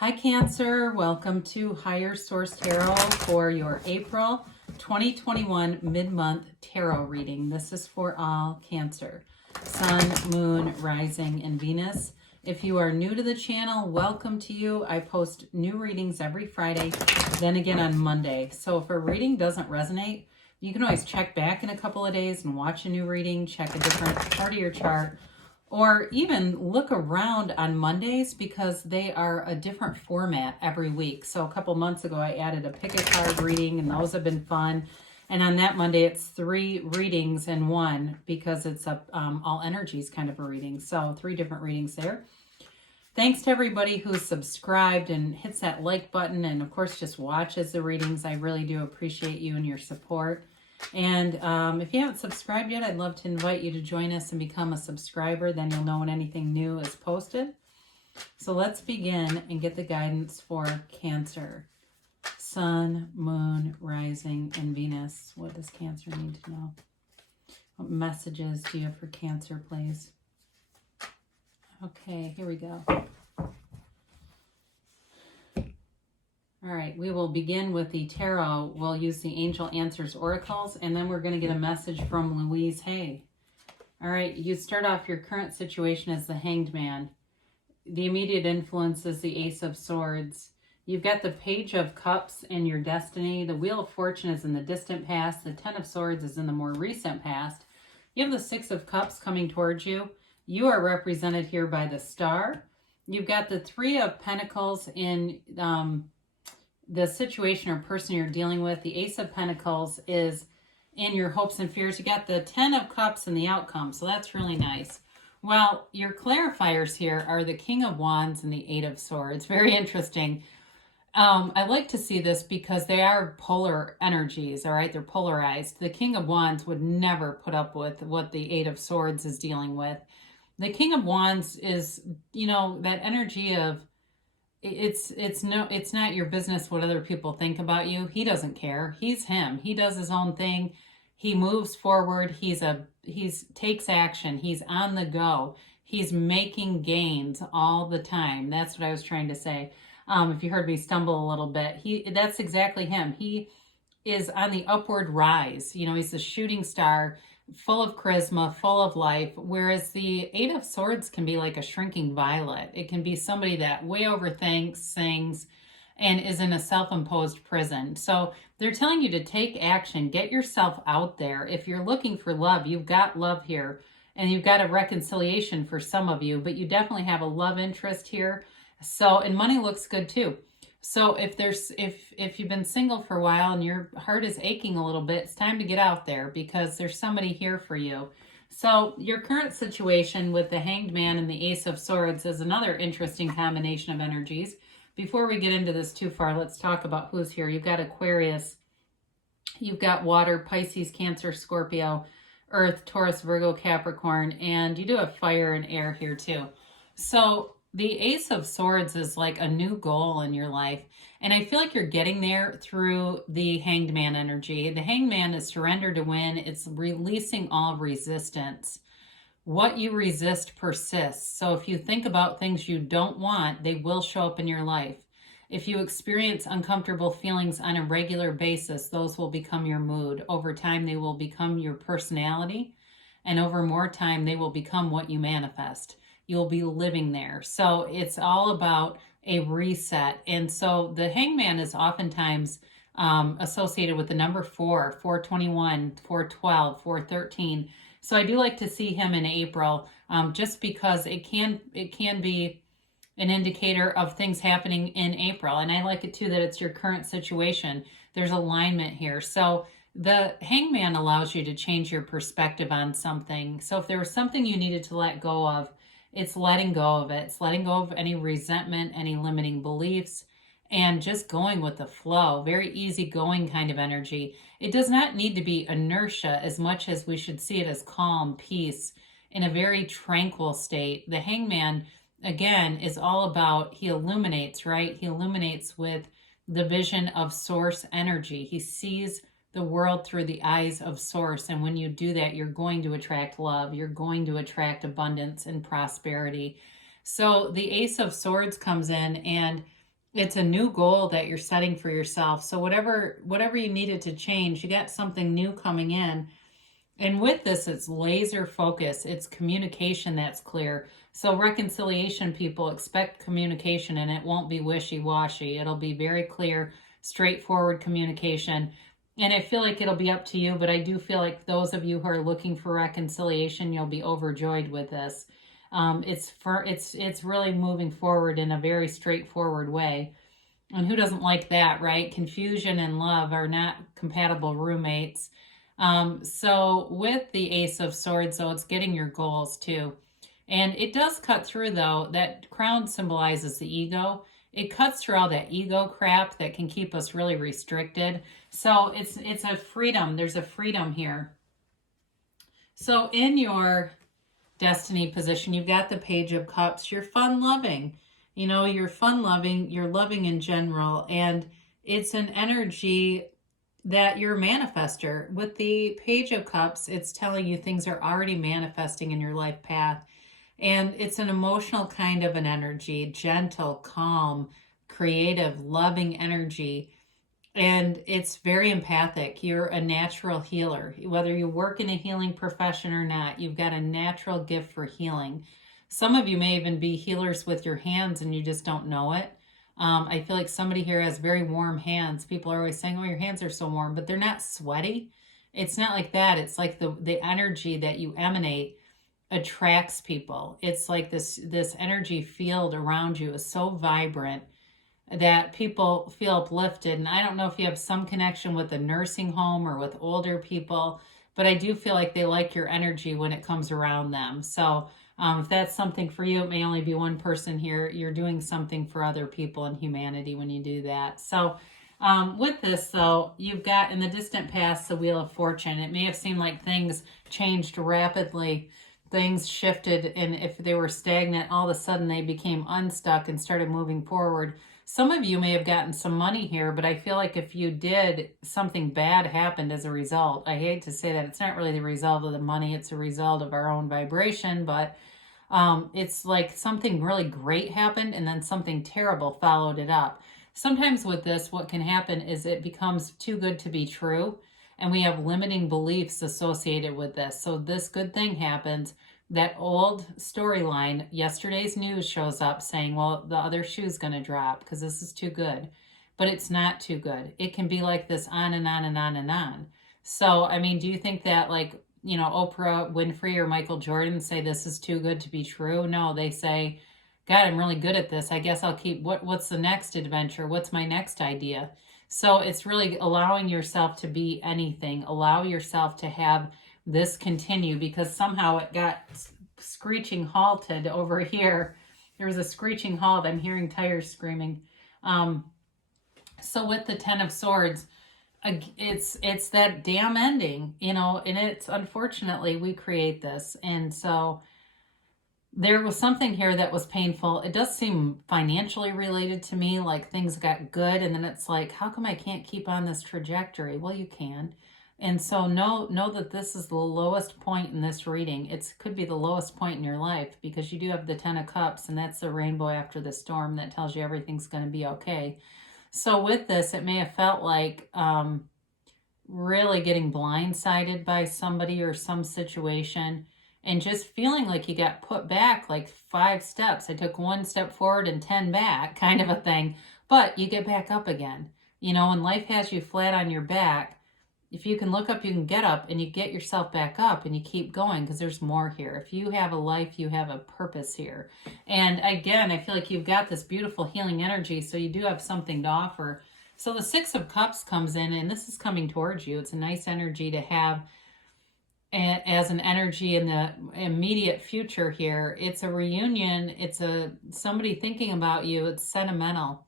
Hi Cancer, welcome to Higher Source Tarot for your April 2021 mid-month tarot reading. This is for all Cancer, Sun, Moon, Rising, and Venus. If you are new to the channel, welcome to you. I post new readings every Friday, then again on Monday. So if a reading doesn't resonate, you can always check back in a couple of days and watch a new reading, check a different part of your chart, or even look around on Mondays because they are a different format every week. So a couple months ago, I added a pick a card reading, and those have been fun. And on that Monday, it's 3 readings in one because it's a all energies kind of a reading. So 3 different readings there. Thanks to everybody who's subscribed and hits that like button and, of course, just watches the readings. I really do appreciate you and your support. And if you haven't subscribed yet, I'd love to invite you to join us and become a subscriber. Then you'll know when anything new is posted. So let's begin and get the guidance for Cancer. Sun, Moon, Rising, and Venus. What does Cancer need to know? What messages do you have for Cancer, please? Okay, here we go. All right, we will begin with the tarot. We'll use the Angel Answers Oracles, and then we're going to get a message from Louise Hay. All right, you start off your current situation as the Hanged Man. The immediate influence is the Ace of Swords. You've got the Page of Cups in your destiny. The Wheel of Fortune is in the distant past. The Ten of Swords is in the more recent past. You have the Six of Cups coming towards you. You are represented here by the Star. You've got the Three of Pentacles in the situation or person you're dealing with. The Ace of Pentacles is in your hopes and fears. You got the 10 of Cups and the outcome, so that's really nice. Well, your clarifiers here are the King of Wands and the 8 of Swords. Very interesting. I like to see this because they are polar energies, all right? They're polarized. The King of Wands would never put up with what the 8 of Swords is dealing with. The King of Wands is, that energy of it's not your business what other people think about you. He doesn't care. He's him. He does his own thing. He moves forward. He takes action. He's on the go. He's making gains all the time. That's what I was trying to say. If you heard me stumble a little bit, that's exactly him. He is on the upward rise. He's the shooting star, full of charisma, full of life, whereas the 8 of Swords can be like a shrinking violet. It can be somebody that way overthinks things and is in a self-imposed prison. So they're telling you to take action, get yourself out there. If you're looking for love, you've got love here, and you've got a reconciliation for some of you, but you definitely have a love interest here. So, and money looks good too. So if you've been single for a while and your heart is aching a little bit, it's time to get out there because there's somebody here for you. So your current situation with the Hanged Man and the Ace of Swords is another interesting combination of energies. Before we get into this too far, let's talk about who's here. You've got Aquarius, you've got Water, Pisces, Cancer, Scorpio, Earth, Taurus, Virgo, Capricorn, and you do have Fire and Air here too. So the Ace of Swords is like a new goal in your life. And I feel like you're getting there through the Hanged Man energy. The Hanged Man is surrender to win. It's releasing all resistance. What you resist persists. So if you think about things you don't want, they will show up in your life. If you experience uncomfortable feelings on a regular basis, those will become your mood. Over time, they will become your personality. And over more time, they will become what you manifest. You'll be living there. So it's all about a reset. And so the Hangman is oftentimes associated with the number 4, 421, 412, 413. So I do like to see him in April just because it can be an indicator of things happening in April. And I like it too that it's your current situation. There's alignment here. So the Hangman allows you to change your perspective on something. So if there was something you needed to let go of, it's letting go of it. It's letting go of any resentment, any limiting beliefs, and just going with the flow. Very easygoing kind of energy. It does not need to be inertia as much as we should see it as calm, peace, in a very tranquil state. The Hangman, again, is all about, he illuminates, right? He illuminates with the vision of source energy. He sees the world through the eyes of source. And when you do that, you're going to attract love. You're going to attract abundance and prosperity. So the Ace of Swords comes in, and It's a new goal that you're setting for yourself. So whatever you needed to change, you got something new coming in. And with this, it's laser focus. It's communication that's clear. So reconciliation, people expect communication, and it won't be wishy-washy. It'll be very clear, straightforward communication. And I feel like it'll be up to you, but I do feel like those of you who are looking for reconciliation, you'll be overjoyed with this. It's really moving forward in a very straightforward way. And who doesn't like that, right? Confusion and love are not compatible roommates. So with the Ace of Swords, though, it's getting your goals too. And it does cut through, though. That crown symbolizes the ego. It cuts through all that ego crap that can keep us really restricted. So it's a freedom. There's a freedom here. So in your destiny position, you've got the Page of Cups. You're fun-loving. You know, you're fun-loving. You're loving in general. And it's an energy that you're a manifester. With the Page of Cups, it's telling you things are already manifesting in your life path. And it's an emotional kind of an energy, gentle, calm, creative, loving energy. And it's very empathic. You're a natural healer. Whether you work in a healing profession or not, you've got a natural gift for healing. Some of you may even be healers with your hands and you just don't know it. I feel like somebody here has very warm hands. People are always saying, oh, your hands are so warm, but they're not sweaty. It's not like that. It's like the energy that you emanate attracts people. It's like this energy field around you is so vibrant that people feel uplifted. And I don't know if you have some connection with a nursing home or with older people, but I do feel like they like your energy when it comes around them. So if that's something for you, it may only be one person here. You're doing something for other people and humanity when you do that. So with this, though, you've got in the distant past the Wheel of Fortune. It may have seemed like things changed rapidly. Things shifted, and if they were stagnant, all of a sudden they became unstuck and started moving forward. Some of you may have gotten some money here, but I feel like if you did, something bad happened as a result. I hate to say that. It's not really the result of the money. It's a result of our own vibration, but it's like something really great happened and then something terrible followed it up. Sometimes with this, what can happen is it becomes too good to be true, and we have limiting beliefs associated with this. So this good thing happens. That old storyline, yesterday's news shows up saying, well, the other shoe's going to drop because this is too good. But it's not too good. It can be like this on and on and on and on. So, I mean, do you think that, like, you know, Oprah Winfrey or Michael Jordan say this is too good to be true? No, they say, God, I'm really good at this. I guess I'll keep, what's the next adventure? What's my next idea? So it's really allowing yourself to be anything. Allow yourself to have this continue, because somehow it got screeching halted over here. There was a screeching halt. I'm hearing tires screaming. So with the Ten of Swords, it's that damn ending, you know, and it's unfortunately we create this. And so there was something here that was painful. It does seem financially related to me, like things got good and then it's like, how come I can't keep on this trajectory? Well, you can. And so know that this is the lowest point in this reading. It could be the lowest point in your life because you do have the Ten of Cups, and that's the rainbow after the storm that tells you everything's going to be okay. So with this, it may have felt like really getting blindsided by somebody or some situation and just feeling like you got put back like 5 steps. I took 1 step forward and 10 back kind of a thing, but you get back up again. You know, when life has you flat on your back, if you can look up, you can get up, and you get yourself back up and you keep going because there's more here. If you have a life, you have a purpose here. And again, I feel like you've got this beautiful healing energy, so you do have something to offer. So the Six of Cups comes in, and this is coming towards you. It's a nice energy to have as an energy in the immediate future here. It's a reunion. It's somebody thinking about you. It's sentimental.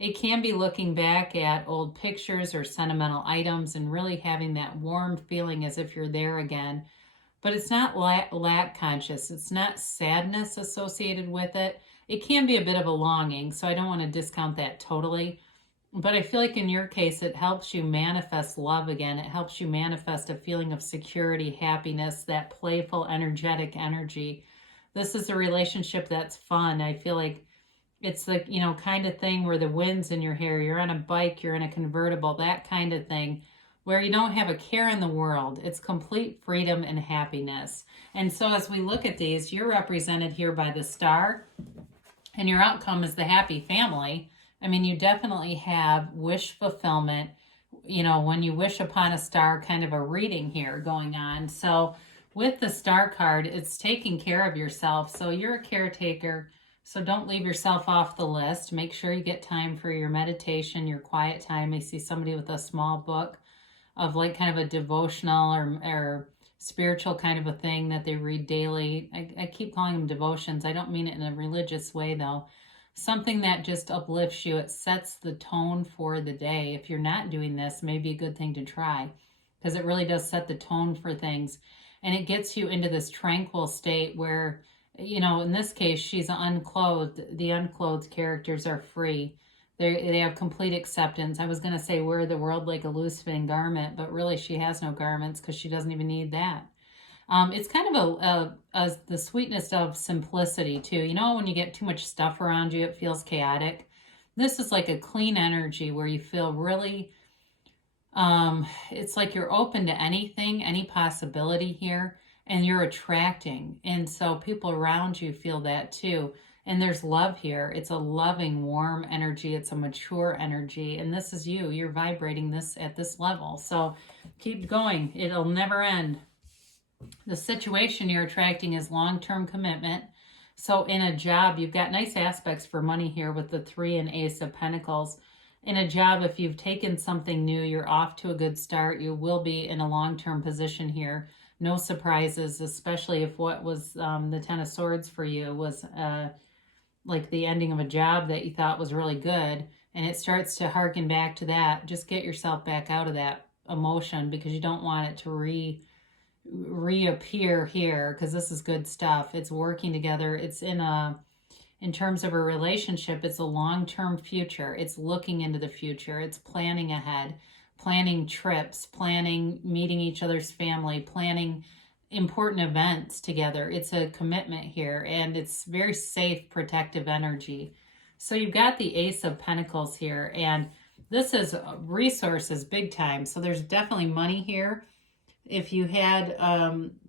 It can be looking back at old pictures or sentimental items and really having that warm feeling as if you're there again. But it's not lack conscious. It's not sadness associated with it. It can be a bit of a longing, so I don't want to discount that totally. But I feel like in your case, it helps you manifest love again. It helps you manifest a feeling of security, happiness, that playful, energetic energy. This is a relationship that's fun. I feel like It's the, you know, kind of thing where the wind's in your hair, you're on a bike, you're in a convertible, that kind of thing, where you don't have a care in the world. It's complete freedom and happiness. And so as we look at these, you're represented here by the star, and your outcome is the happy family. I mean, you definitely have wish fulfillment, you know, when you wish upon a star, kind of a reading here going on. So with the star card, it's taking care of yourself. So you're a caretaker. So don't leave yourself off the list. Make sure you get time for your meditation, your quiet time. I see somebody with a small book of like kind of a devotional or spiritual kind of a thing that they read daily. I keep calling them devotions. I don't mean it in a religious way though. Something that just uplifts you. It sets the tone for the day. If you're not doing this, maybe a good thing to try, because it really does set the tone for things. And it gets you into this tranquil state where, you know, in this case, she's unclothed. The unclothed characters are free. They have complete acceptance. I was going to say wear the world like a loose-fitting garment, but really she has no garments because she doesn't even need that. It's kind of the sweetness of simplicity too. You know, when you get too much stuff around you, it feels chaotic. This is like a clean energy where you feel really, it's like you're open to anything, any possibility here, and you're attracting. And so people around you feel that too. And there's love here. It's a loving, warm energy. It's a mature energy. And this is you. You're vibrating this at this level. So keep going. It'll never end. The situation you're attracting is long-term commitment. So in a job, you've got nice aspects for money here with the 3 and Ace of Pentacles. In a job, if you've taken something new, you're off to a good start. You will be in a long-term position here. No surprises, especially if what was the Ten of Swords for you was like the ending of a job that you thought was really good, and it starts to harken back to that. Just get yourself back out of that emotion, because you don't want it to reappear here, because this is good stuff. It's working together. It's in terms of a relationship, it's a long-term future. It's looking into the future. It's planning ahead, planning trips, planning meeting each other's family, planning important events together. It's a commitment here, and it's very safe, protective energy. So you've got the Ace of Pentacles here, and this is resources big time. So there's definitely money here. If you had,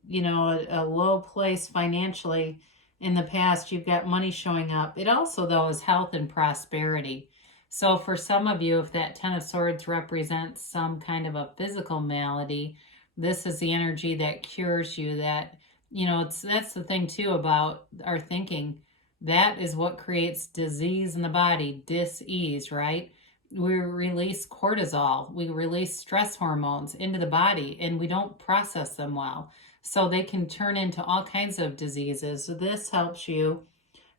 you know, a low place financially in the past, you've got money showing up. It also, though, is health and prosperity. So for some of you, if that Ten of Swords represents some kind of a physical malady, this is the energy that cures you. That, you know, that's the thing too about our thinking. That is what creates disease in the body, dis-ease, right? We release cortisol, we release stress hormones into the body, and we don't process them well. So they can turn into all kinds of diseases. So this helps you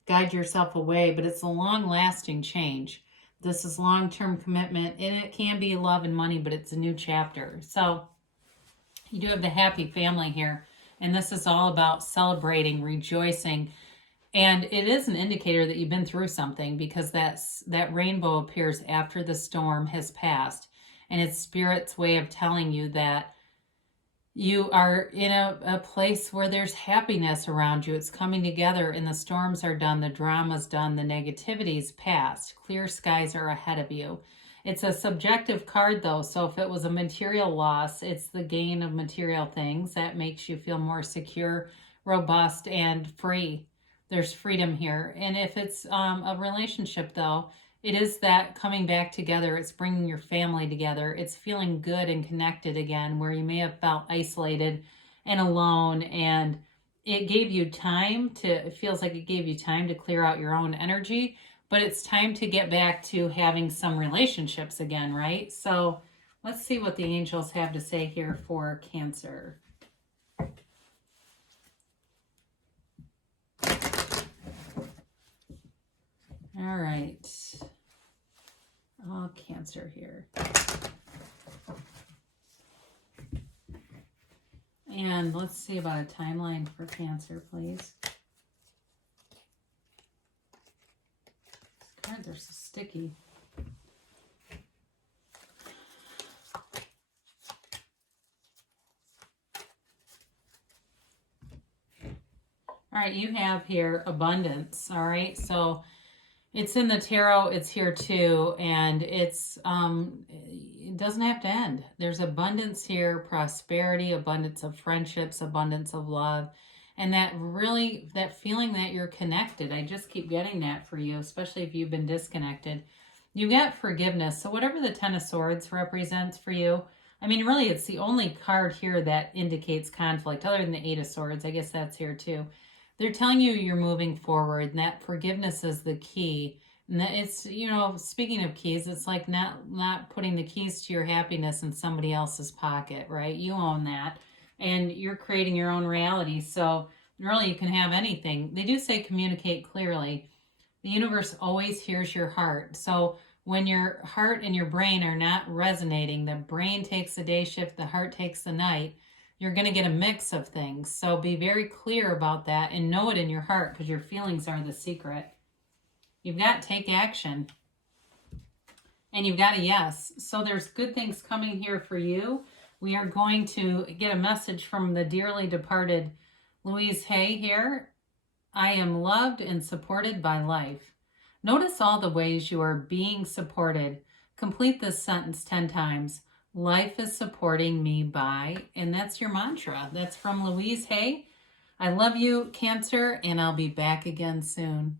guide yourself away, but it's a long-lasting change. This is long-term commitment, and it can be love and money, but it's a new chapter. So you do have the happy family here, and this is all about celebrating, rejoicing, and it is an indicator that you've been through something, because that rainbow appears after the storm has passed, and it's Spirit's way of telling you that you are in a place where there's happiness around you. It's coming together, and the storms are done, the drama's done, the negativity's past. Clear skies are ahead of you. It's a subjective card, though, so if it was a material loss, it's the gain of material things that makes you feel more secure, robust, and free. There's freedom here. And if it's a relationship, though, it is that coming back together. It's bringing your family together. It's feeling good and connected again, where you may have felt isolated and alone, and it gave you time to, it feels like it gave you time to clear out your own energy. But it's time to get back to having some relationships again, right? So let's see what the angels have to say here for Cancer. All right. Oh, Cancer here. And let's see about a timeline for Cancer, please. Cards are so sticky. All right, you have here abundance. All right, so It's in the tarot, it's here too, and it doesn't have to end. There's abundance here, prosperity, abundance of friendships, abundance of love, and that feeling that you're connected. I just keep getting that for you, especially if you've been disconnected. You get forgiveness. So whatever the Ten of Swords represents for you, I mean, really, it's the only card here that indicates conflict, other than the Eight of Swords. I guess that's here too. They're telling you you're moving forward, and that forgiveness is the key. And that it's, you know, speaking of keys, it's like not putting the keys to your happiness in somebody else's pocket, right? You own that, and you're creating your own reality. So really, you can have anything. They do say communicate clearly. The universe always hears your heart. So when your heart and your brain are not resonating, the brain takes the day shift, the heart takes the night, you're going to get a mix of things. So be very clear about that and know it in your heart, because your feelings are the secret. You've got take action. And you've got a yes. So there's good things coming here for you. We are going to get a message from the dearly departed Louise Hay here. I am loved and supported by life. Notice all the ways you are being supported. Complete this sentence 10 times. Life is supporting me by, and that's your mantra. That's from Louise Hay. I love you, Cancer, and I'll be back again soon.